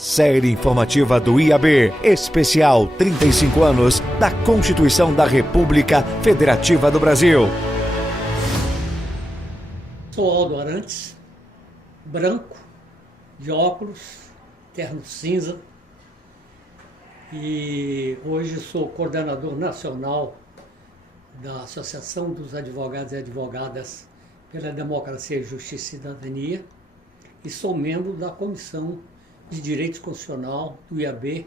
Série informativa do IAB, especial 35 anos da Constituição da República Federativa do Brasil. Sou Aldo Arantes, branco, de óculos, terno cinza, e hoje sou coordenador nacional da Associação dos Advogados e Advogadas pela Democracia, Justiça e Cidadania e sou membro da Comissão de Direitos Constitucional do IAB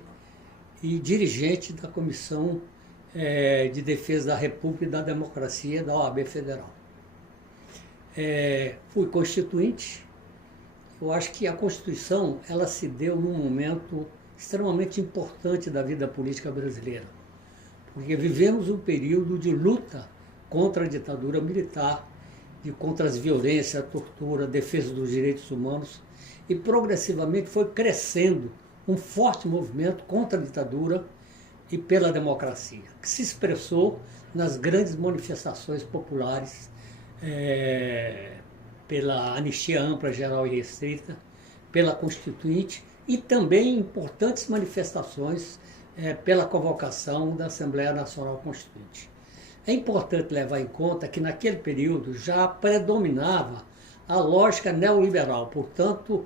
e dirigente da Comissão de Defesa da República e da Democracia da OAB Federal. Fui constituinte. Eu acho que a Constituição ela se deu num momento extremamente importante da vida política brasileira, porque vivemos um período de luta contra a ditadura militar, contra as violências, a tortura, a defesa dos direitos humanos, e progressivamente foi crescendo um forte movimento contra a ditadura e pela democracia, que se expressou nas grandes manifestações populares, pela anistia ampla, geral e restrita, pela Constituinte e também importantes manifestações pela convocação da Assembleia Nacional Constituinte. É importante levar em conta que naquele período já predominava a lógica neoliberal, portanto,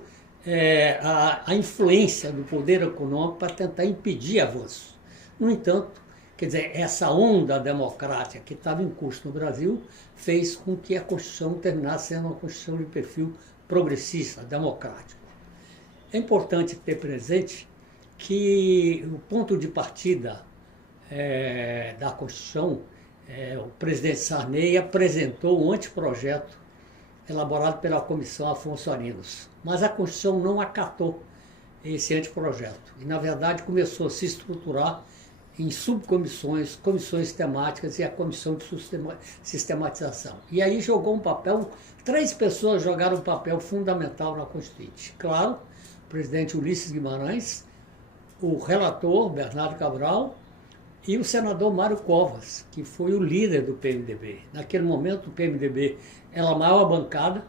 a influência do poder econômico para tentar impedir avanços. No entanto, quer dizer, essa onda democrática que estava em curso no Brasil fez com que a Constituição terminasse sendo uma Constituição de perfil progressista, democrático. É importante ter presente que o ponto de partida da Constituição, o presidente Sarney apresentou um anteprojeto elaborado pela Comissão Afonso Arinos, mas a Constituição não acatou esse anteprojeto e, na verdade, começou a se estruturar em subcomissões, comissões temáticas e a Comissão de Sistematização. E aí jogou um papel, 3 pessoas jogaram um papel fundamental na Constituinte. Claro, o presidente Ulisses Guimarães, o relator Bernardo Cabral e o senador Mário Covas, que foi o líder do PMDB. Naquele momento, o PMDB era a maior bancada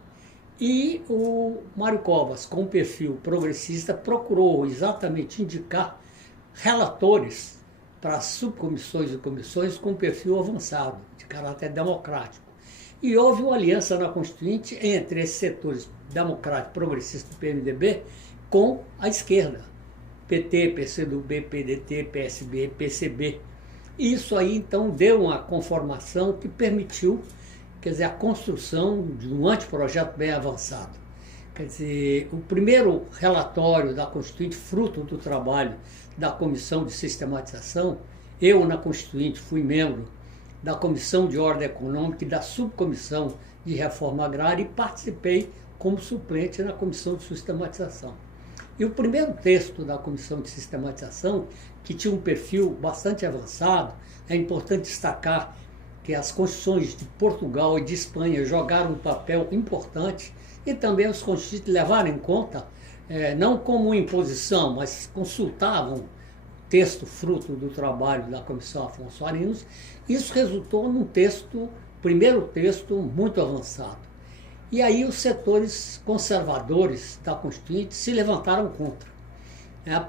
e o Mário Covas, com perfil progressista, procurou exatamente indicar relatores para subcomissões e comissões com perfil avançado, de caráter democrático. E houve uma aliança na Constituinte entre esses setores democráticos progressistas do PMDB com a esquerda, PT, PCdoB, PDT, PSB, PCB. E isso aí, então, deu uma conformação que permitiu, quer dizer, a construção de um anteprojeto bem avançado. Quer dizer, o primeiro relatório da Constituinte, fruto do trabalho da Comissão de Sistematização, eu, na Constituinte, fui membro da Comissão de Ordem Econômica e da Subcomissão de Reforma Agrária e participei como suplente na Comissão de Sistematização. E o primeiro texto da Comissão de Sistematização, que tinha um perfil bastante avançado, é importante destacar que as constituições de Portugal e de Espanha jogaram um papel importante e também os constituintes levaram em conta, não como imposição, mas consultavam o texto fruto do trabalho da Comissão Afonso Arinos. Isso resultou num texto, primeiro texto, muito avançado. E aí os setores conservadores da Constituinte se levantaram contra,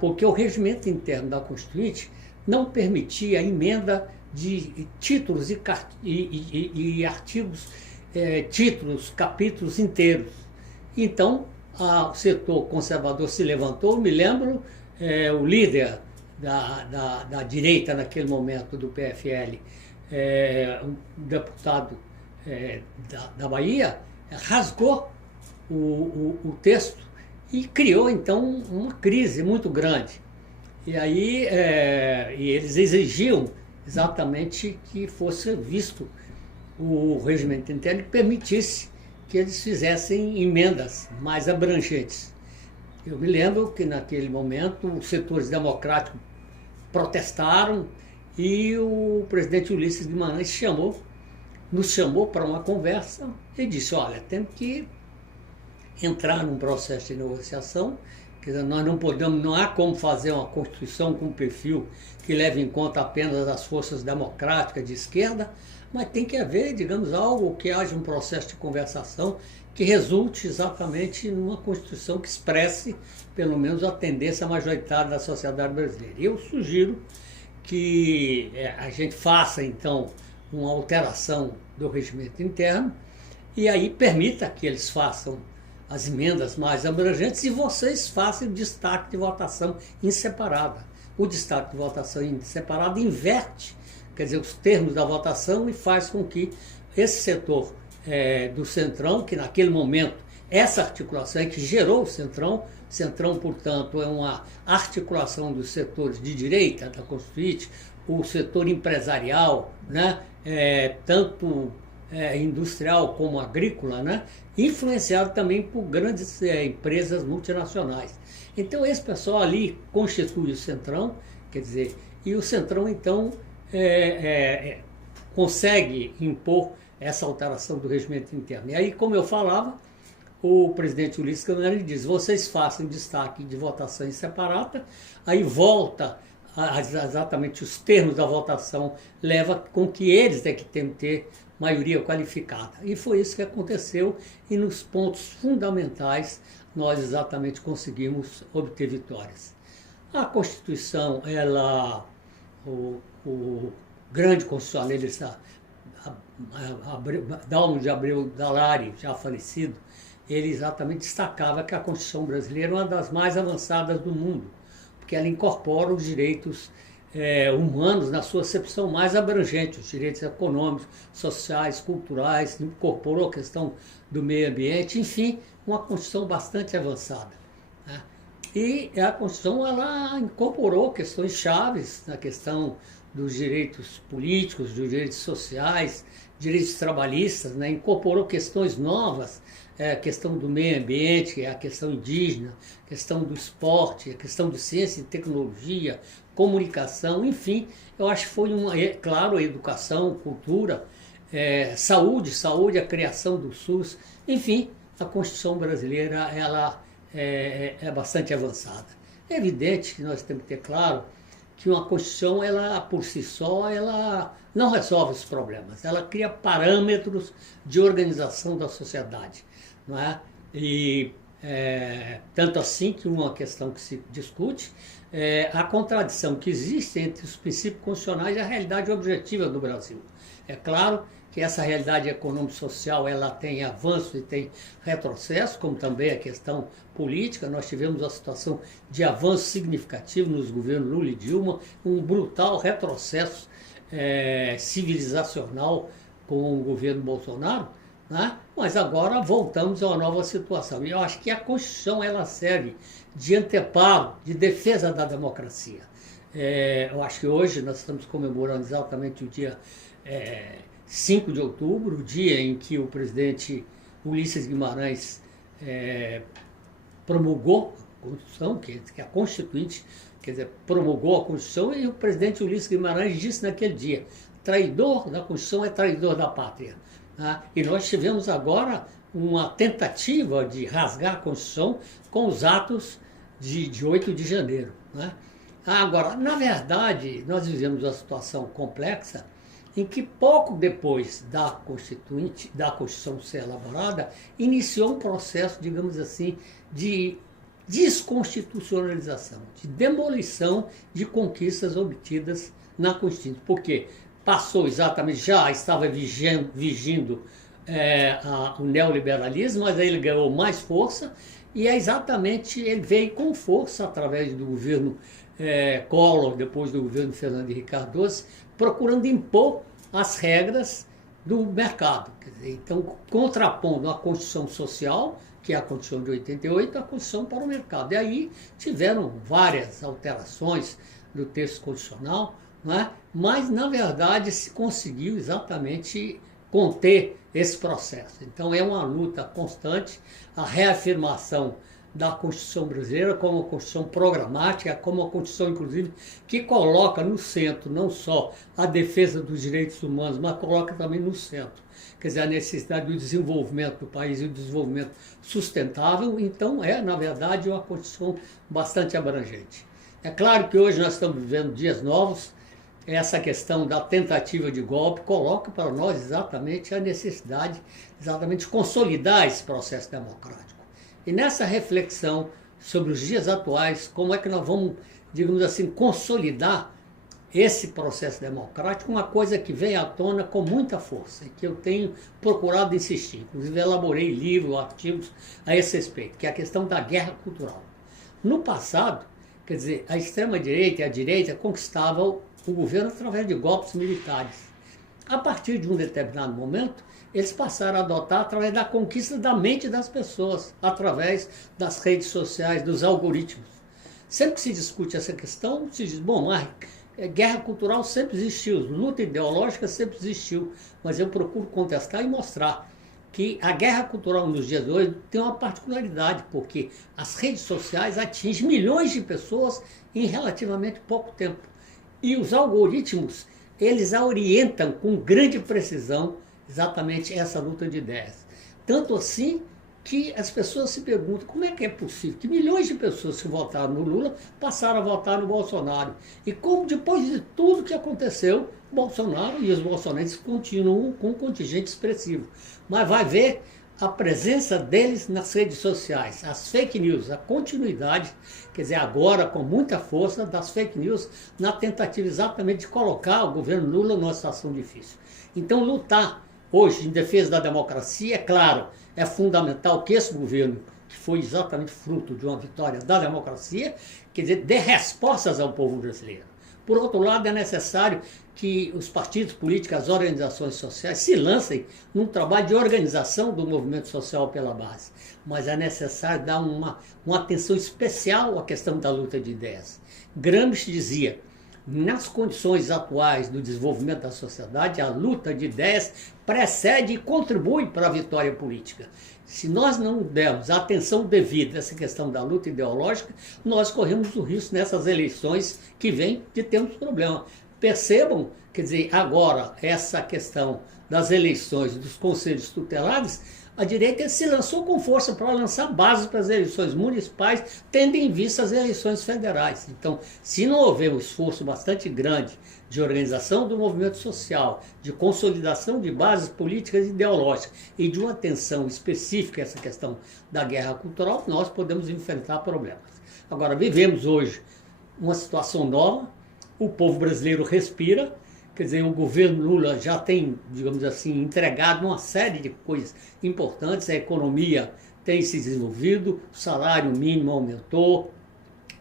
porque o regimento interno da Constituinte não permitia a emenda de títulos e artigos, títulos, capítulos inteiros. Então, o setor conservador se levantou. Me lembro, o líder da direita naquele momento do PFL, um deputado da Bahia, rasgou o texto e criou, então, uma crise muito grande. E aí e eles exigiam exatamente que fosse visto o regimento interno que permitisse que eles fizessem emendas mais abrangentes. Eu me lembro que, naquele momento, os setores democráticos protestaram e o presidente Ulisses Guimarães nos chamou para uma conversa e disse: olha, temos que entrar num processo de negociação, quer dizer, nós não podemos, não há como fazer uma Constituição com perfil que leve em conta apenas as forças democráticas de esquerda, mas tem que haver, digamos, algo que haja um processo de conversação que resulte exatamente numa Constituição que expresse, pelo menos, a tendência majoritária da sociedade brasileira. E eu sugiro que a gente faça, então, uma alteração do regimento interno e aí permita que eles façam as emendas mais abrangentes e vocês façam destaque de votação em separada. O destaque de votação em separada inverte, quer dizer, os termos da votação e faz com que esse setor do Centrão, que naquele momento, essa articulação é que gerou o Centrão, portanto, é uma articulação dos setores de direita da Constituinte, o setor empresarial, né, tanto industrial como agrícola, né, influenciado também por grandes empresas multinacionais. Então, esse pessoal ali constitui o Centrão, quer dizer, e o Centrão, então, consegue impor essa alteração do regimento interno. E aí, como eu falava, o presidente Ulisses Guimarães diz, vocês façam destaque de votação em separata, aí volta exatamente os termos da votação, leva com que eles é que tem que ter maioria qualificada. E foi isso que aconteceu e nos pontos fundamentais nós exatamente conseguimos obter vitórias. A Constituição, o grande constitucionalista Dalmo de Abreu Dalari, já falecido, ele exatamente destacava que a Constituição brasileira é uma das mais avançadas do mundo, porque ela incorpora os direitos humanos na sua acepção mais abrangente, os direitos econômicos, sociais, culturais, incorporou a questão do meio ambiente, enfim, uma Constituição bastante avançada, né? E a Constituição ela incorporou questões chaves na questão dos direitos políticos, dos direitos sociais, direitos trabalhistas, né? Incorporou questões novas, a questão do meio ambiente, a questão indígena, a questão do esporte, a questão de ciência e tecnologia, comunicação, enfim, eu acho que foi claro, a educação, cultura, saúde, a criação do SUS, enfim, a Constituição brasileira ela é bastante avançada. É evidente que nós temos que ter claro que uma Constituição, ela por si só, ela não resolve os problemas, ela cria parâmetros de organização da sociedade, não é? E tanto assim que uma questão que se discute a contradição que existe entre os princípios constitucionais e a realidade objetiva do Brasil. É claro que essa realidade econômico-social ela tem avanço e tem retrocesso, como também a questão política. Nós tivemos uma situação de avanço significativo nos governos Lula e Dilma, um brutal retrocesso civilizacional com o governo Bolsonaro, né? Mas agora voltamos a uma nova situação. E eu acho que a Constituição ela serve de anteparo, de defesa da democracia. Eu acho que hoje nós estamos comemorando exatamente o dia 5 de outubro, o dia em que o presidente Ulisses Guimarães promulgou a Constituição, que é a Constituinte, quer dizer, promulgou a Constituição, e o presidente Ulisses Guimarães disse naquele dia, traidor da Constituição é traidor da pátria. E nós tivemos agora uma tentativa de rasgar a Constituição com os atos de 8 de janeiro. Né? Agora, na verdade, nós vivemos uma situação complexa em que pouco depois da Constituição ser elaborada, iniciou um processo, digamos assim, de desconstitucionalização, de demolição de conquistas obtidas na Constituição. Por quê? Passou exatamente, já estava vigindo o neoliberalismo, mas aí ele ganhou mais força e ele veio com força através do governo Collor, depois do governo Fernando Henrique Cardoso, procurando impor as regras do mercado. Quer dizer, então, contrapondo a Constituição Social, que é a Constituição de 88, a Constituição para o mercado. E aí tiveram várias alterações do texto constitucional, não é? Mas, na verdade, se conseguiu exatamente conter esse processo. Então, é uma luta constante, a reafirmação da Constituição brasileira como uma Constituição programática, como uma Constituição, inclusive, que coloca no centro não só a defesa dos direitos humanos, mas coloca também no centro, quer dizer, a necessidade do desenvolvimento do país e o desenvolvimento sustentável. Então, na verdade, uma Constituição bastante abrangente. É claro que hoje nós estamos vivendo dias novos, essa questão da tentativa de golpe coloca para nós exatamente a necessidade exatamente de consolidar esse processo democrático. E nessa reflexão sobre os dias atuais, como é que nós vamos, digamos assim, consolidar esse processo democrático, uma coisa que vem à tona com muita força e que eu tenho procurado insistir. Inclusive, elaborei livros, artigos a esse respeito, que é a questão da guerra cultural. No passado, quer dizer, a extrema-direita e a direita conquistavam o governo através de golpes militares. A partir de um determinado momento, eles passaram a adotar através da conquista da mente das pessoas, através das redes sociais, dos algoritmos. Sempre que se discute essa questão, se diz, bom, mas guerra cultural sempre existiu, luta ideológica sempre existiu, mas eu procuro contestar e mostrar que a guerra cultural nos dias de hoje tem uma particularidade, porque as redes sociais atingem milhões de pessoas em relativamente pouco tempo. E os algoritmos, eles a orientam com grande precisão exatamente essa luta de ideias. Tanto assim que as pessoas se perguntam como é que é possível que milhões de pessoas que votaram no Lula passaram a votar no Bolsonaro. E como depois de tudo que aconteceu, Bolsonaro e os bolsonaristas continuam com um contingente expressivo. Mas vai ver a presença deles nas redes sociais, as fake news, a continuidade, quer dizer, agora com muita força das fake news na tentativa exatamente de colocar o governo Lula numa situação difícil. Então lutar hoje em defesa da democracia, é claro, é fundamental que esse governo, que foi exatamente fruto de uma vitória da democracia, quer dizer, dê respostas ao povo brasileiro. Por outro lado, é necessário que os partidos políticos, as organizações sociais se lancem num trabalho de organização do movimento social pela base. Mas é necessário dar uma atenção especial à questão da luta de ideias. Gramsci dizia, nas condições atuais do desenvolvimento da sociedade, a luta de ideias precede e contribui para a vitória política. Se nós não dermos a atenção devida a essa questão da luta ideológica, nós corremos o risco nessas eleições que vêm de termos problema. Percebam, quer dizer, agora essa questão das eleições dos conselhos tutelares, a direita se lançou com força para lançar bases para as eleições municipais, tendo em vista as eleições federais. Então, se não houver um esforço bastante grande de organização do movimento social, de consolidação de bases políticas e ideológicas e de uma atenção específica a essa questão da guerra cultural, nós podemos enfrentar problemas. Agora, vivemos hoje uma situação nova, o povo brasileiro respira, quer dizer, o governo Lula já tem, digamos assim, entregado uma série de coisas importantes, a economia tem se desenvolvido, o salário mínimo aumentou,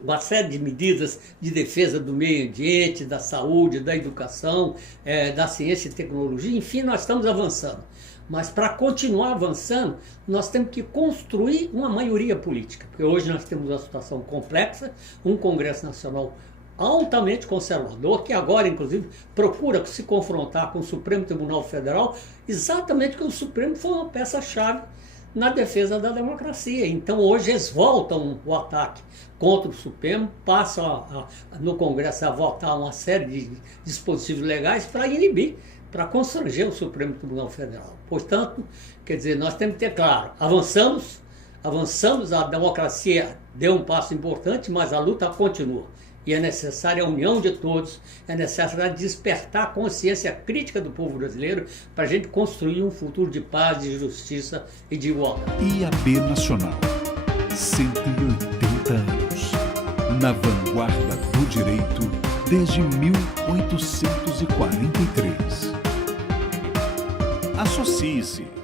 uma série de medidas de defesa do meio ambiente, da saúde, da educação, da ciência e tecnologia, enfim, nós estamos avançando. Mas para continuar avançando, nós temos que construir uma maioria política, porque hoje nós temos uma situação complexa, um Congresso Nacional altamente conservador, que agora, inclusive, procura se confrontar com o Supremo Tribunal Federal, exatamente porque o Supremo foi uma peça-chave na defesa da democracia. Então, hoje, eles voltam o ataque contra o Supremo, passam no Congresso a votar uma série de dispositivos legais para inibir, para constranger o Supremo Tribunal Federal. Portanto, quer dizer, nós temos que ter claro, avançamos, a democracia deu um passo importante, mas a luta continua. E é necessária a união de todos, é necessário despertar a consciência crítica do povo brasileiro para a gente construir um futuro de paz, de justiça e de igualdade. IAB Nacional, 180 anos, na vanguarda do direito desde 1843. Associe-se.